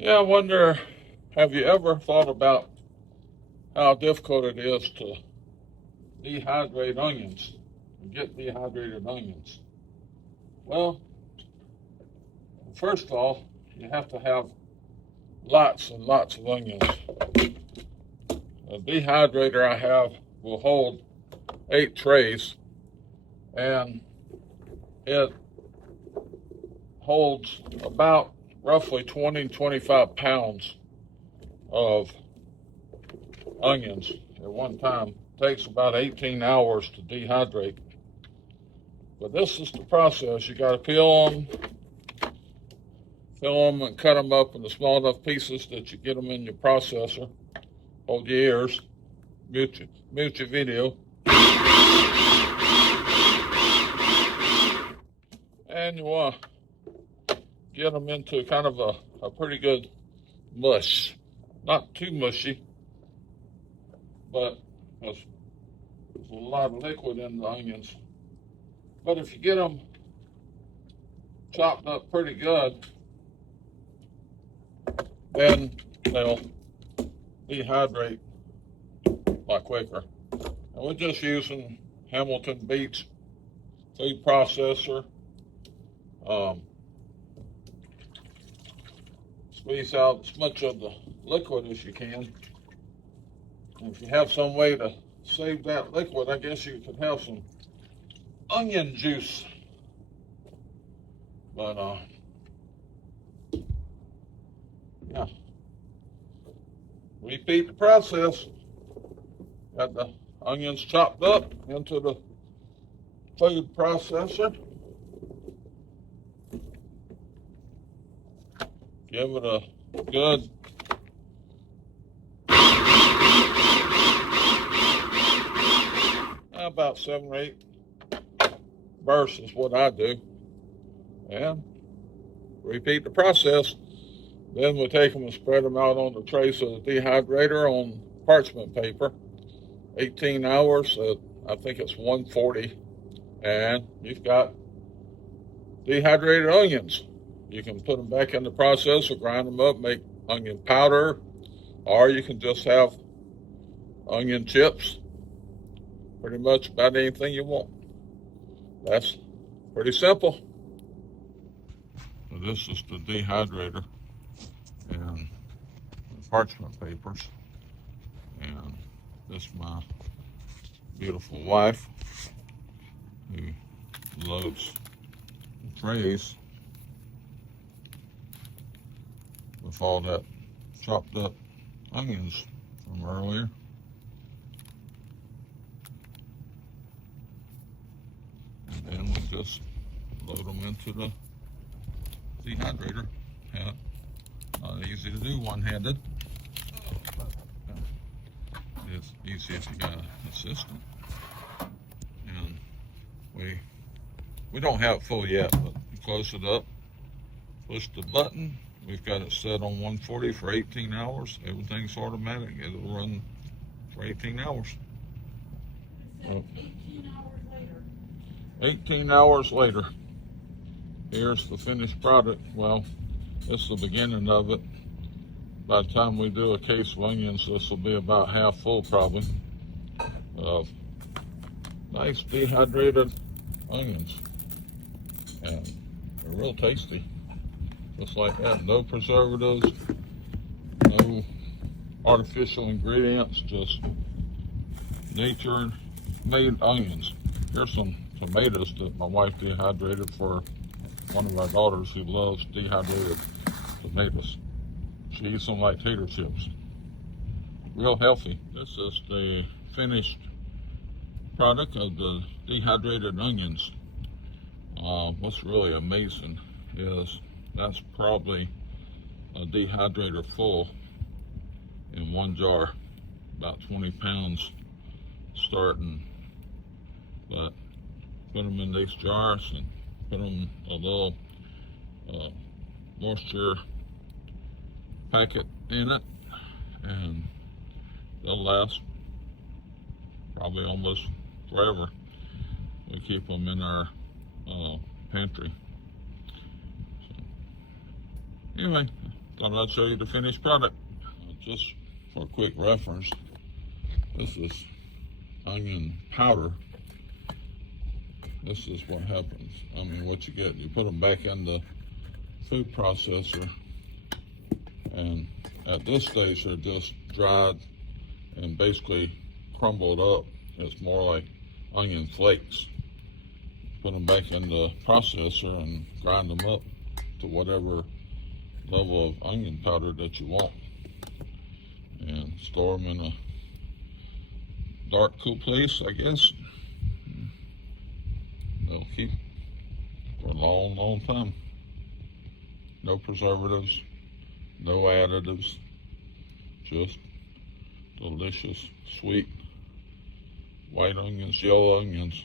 Yeah, I wonder, have you ever thought about how difficult it is to dehydrate onions, and get dehydrated onions? Well, first of all, you have to have lots and lots of onions. The dehydrator I have will hold 8 trays, and it holds about roughly 20 to 25 pounds of onions at one time. It takes about 18 hours to dehydrate. But this is the process. You got to peel them and cut them up into small enough pieces that you get them in your processor. Hold your ears, mute your video. And you want to get them into kind of a pretty good mush. Not too mushy, but there's a lot of liquid in the onions. But if you get them chopped up pretty good, then they'll dehydrate a lot quicker. And we're just using Hamilton Beach food processor. Squeeze out as much of the liquid as you can. And if you have some way to save that liquid, I guess you could have some onion juice. But yeah, repeat the process. Got the onions chopped up into the food processor. Give it a good about 7 or 8 bursts is what I do. And repeat the process. Then we take them and spread them out on the trays of the dehydrator on parchment paper. 18 hours at, I think it's 140. And you've got dehydrated onions. You can put them back in the processor, grind them up, make onion powder, or you can just have onion chips. Pretty much about anything you want. That's pretty simple. So this is the dehydrator and the parchment papers. And this is my beautiful wife who loads the trays with all that chopped up onions from earlier. And then we just load them into the dehydrator. Yeah, not easy to do one-handed. It's easy if you got an assistant. And we don't have it full yet, but you close it up, push the button. We've got it set on 140 for 18 hours. Everything's automatic. It'll run for 18 hours. 18 hours later. 18 hours later. Here's the finished product. Well, this is the beginning of it. By the time we do a case of onions, this will be about half full probably of nice dehydrated onions. And they're real tasty. Just like that. No preservatives, no artificial ingredients, just nature-made onions. Here's some tomatoes that my wife dehydrated for one of our daughters who loves dehydrated tomatoes. She eats them like tater chips. Real healthy. This is the finished product of the dehydrated onions. What's really amazing is that's probably a dehydrator full in one jar, about 20 pounds starting. But put them in these jars and put them a little moisture packet in it, and they'll last probably almost forever. We keep them in our pantry. So, anyway, thought I'd show you the finished product. Just for a quick reference, this is onion powder. This is what happens. I mean, what you get, you put them back in the food processor, and at this stage they're just dried and basically crumbled up. It's more like onion flakes. Put them back in the processor and grind them up to whatever level of onion powder that you want, and store them in a dark, cool place, I guess. They'll keep for a long, long time. No preservatives, no additives, just delicious, sweet white onions, yellow onions.